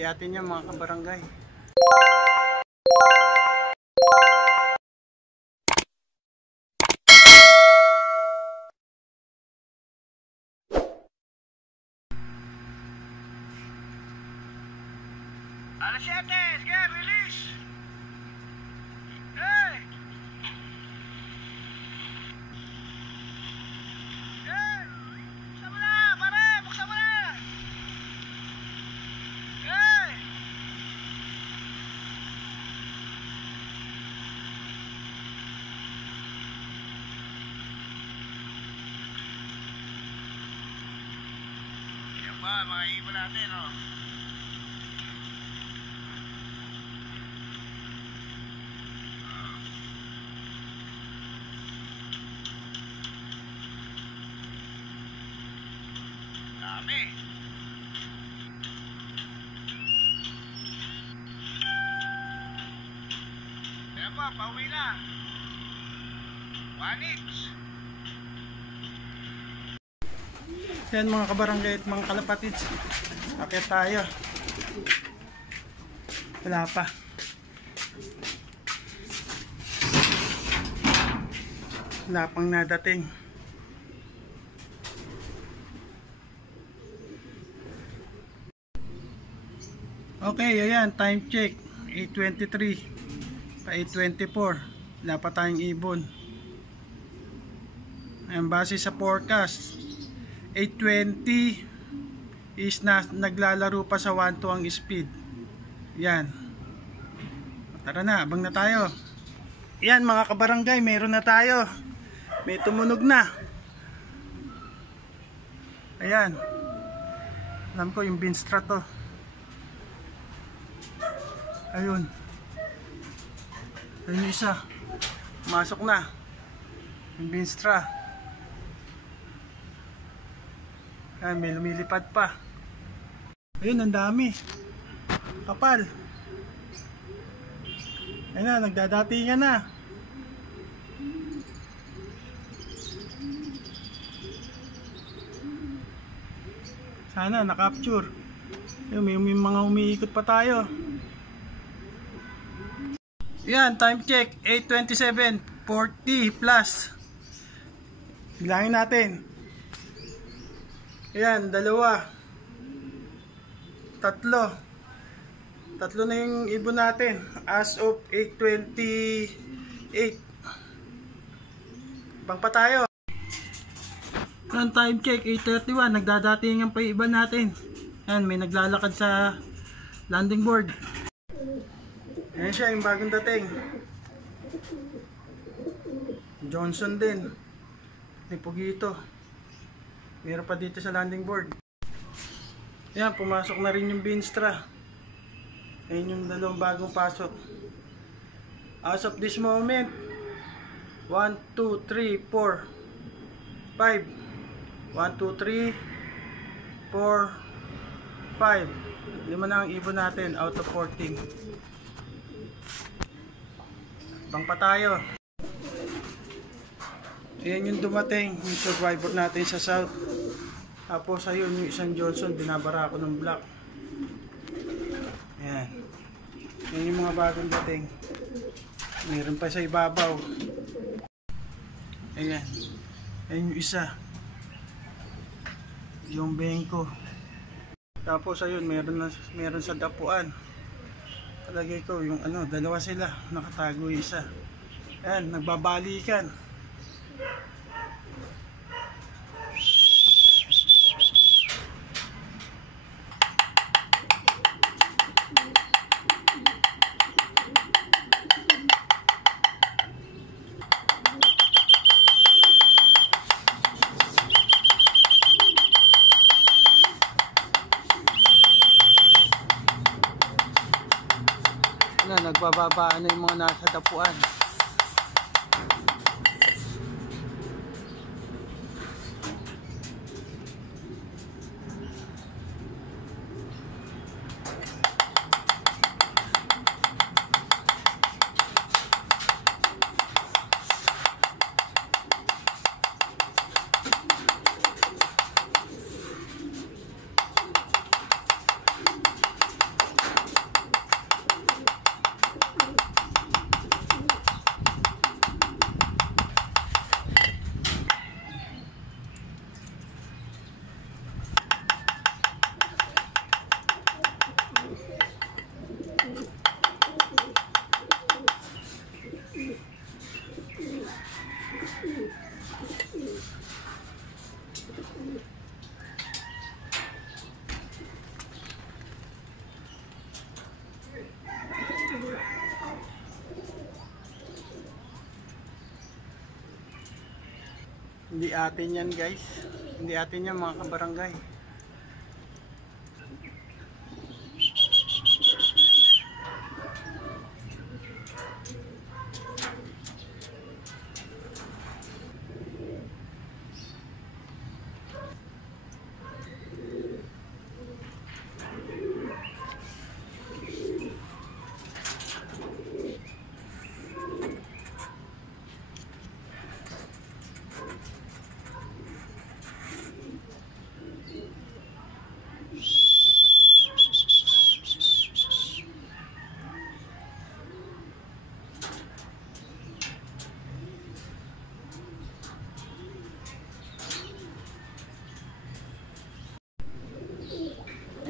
Hindi atin yan mga kabarangay. Alas 7, sige, release! Hey! Hey! Buksan mo na, pare! Buksan mo na! Hey! Yan ba, mga ibon natin, oh. Dami. Kaya pa, pauwi na. Panix. Yan mga kabarangay at mga kalapatids. Akit tayo. Wala pa. Wala pang nadating. Okay, ayan, time check 8:23 pa 8:24. Wala pa tayong ibon. Ayan, base sa forecast 8:20 is naglalaro pa sa 1-2 ang speed. Yan. Tara na, abang na tayo. Yan mga kabarangay, meron na tayo. May tumunog na. Ayan. Alam ko yung Binstra to. Ayun. Ayun yung isa. Masok na. Yung Binstra. Ayan, may lumilipad pa. Ayun, ang dami. Kapal. Ayun na, nagdadatingan na. Sana na-capture. Ayun, may mga umiikot pa tayo. Yan, time check 8:27, 40 plus. Bilangin natin. Yan, dalawa. Tatlo na yung ibon natin as of 8:28. Bang pa tayo. Yan, time check 8:31, nagdadatingan pa yung iba natin. Yan, may naglalakad sa landing board. Ayan siya, yung bagong dating. Johnson din. May Pugito. Meron pa dito sa landing board. Ayan, pumasok na rin yung Binstra. Ayan yung dalawang bagong pasok. As of this moment, 1, 2, 3, 4, 5. 1, 2, 3, 4, 5. 5 na ang ibon natin out of 14. Bang pa tayo. Ayan yung dumating, yung survivor natin sa south. Tapos ayun yung isang Johnson, binabara ako ng black. Ayan. Ayan yung mga bagong dating. Meron pa sa ibabaw. Ayan. Ayan yung isa. Yung bengko. Tapos ayun, meron sa dapuan. Talagay ko yung ano, dalawa sila, nakatago yung isa. Ayan, nagbabalikan. Nagbababaan na yung mga nasa dapuan. Hindi atin yan guys. Hindi atin yan mga kabarangay.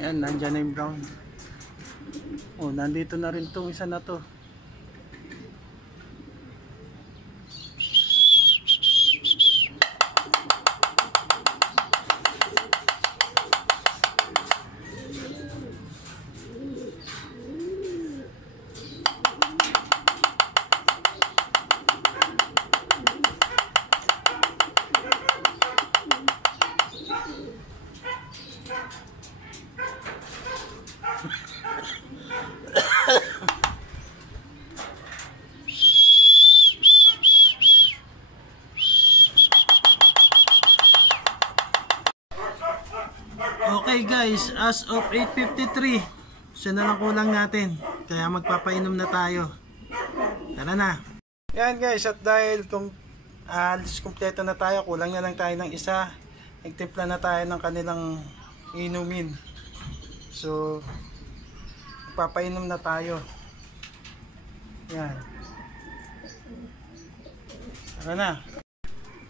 Ayan, nandyan na yung brown. Oh, nandito na rin tong isa na to. Okay guys, as of 8:53, siya na lang kulang natin. Kaya magpapainom na tayo. Tara na. Yan guys, at dahil kumpleto na tayo, kulang na lang tayo ng isa. Nagtimpla na tayo ng kanilang inumin. So, magpapainom na tayo. Yan. Tara na.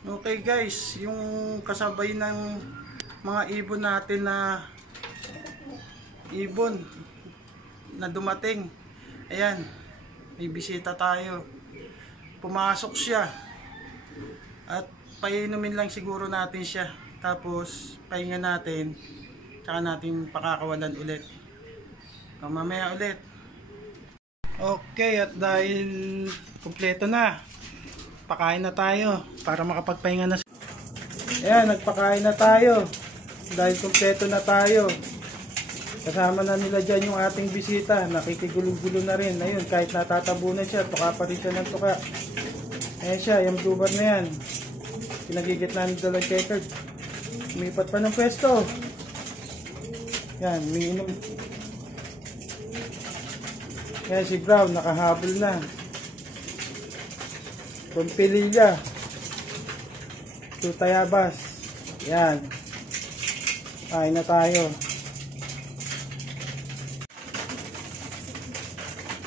Okay guys, yung kasabay ng mga ibon natin na dumating. Ayan, may bisita tayo. Pumasok siya at painumin lang siguro natin siya, tapos pahinga natin, tsaka natin pakakawalan ulit. Mamaya ulit. Okay, at dahil kumpleto na, pakain na tayo para makapagpahinga na. Ayan, nagpakain na tayo dahil kumpleto na tayo. Kasama na nila dyan yung ating bisita. Nakikigulo-gulo na rin. Ayun, kahit natatabunan siya, tuka pa rin siya ng tuka. Ayan siya, yung blue bar na yan. Pinagigitnaan ng dalang checkered. Umipat pa ng pwesto. Yan, umiinom. Ayan si Brown, nakahabol na. Pompililla. Tutayabas. Yan. Kain na tayo.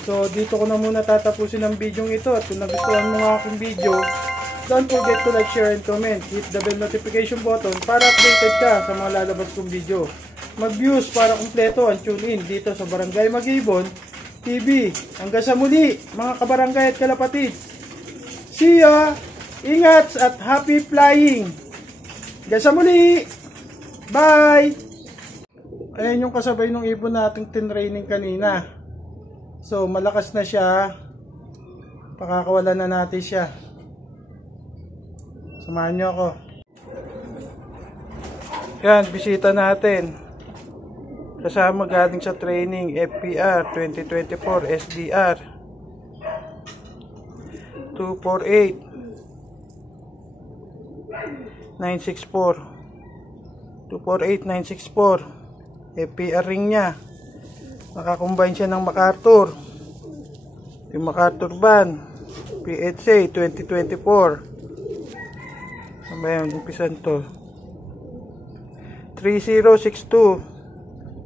So, dito ko na muna tatapusin ang video ito. At kung nagustuhan mo ang aking video, don't forget to like, share, and comment. Hit the bell notification button para updated ka sa mga lalabas kong video. Mag-views para kumpleto ang tune in dito sa Barangay Mag-ibon TV. Hanggang sa muli, mga kabarangay at kalapatids. See ya! Ingat at happy flying! Hanggang sa muli! Bye! Ayan yung kasabay ng ibon nating tinraining kanina. So malakas na siya. Pakakawalan na natin siya. Samahan nyo ako. Yan, bisita natin. Kasama galing sa training FPR 2024 SDR 248-964 248-964 FPR ring niya. Nakakombine siya ng MacArthur, yung MacArthur band PHA 2024. Ano ba yun? Umpisan to 306226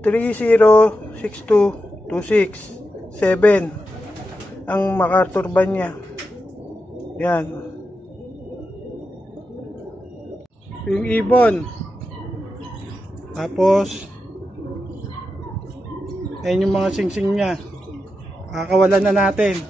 306226 7 ang MacArthur band niya. Yan yung ibon. Tapos ayun yung mga singsing niya. Kakawalan na natin.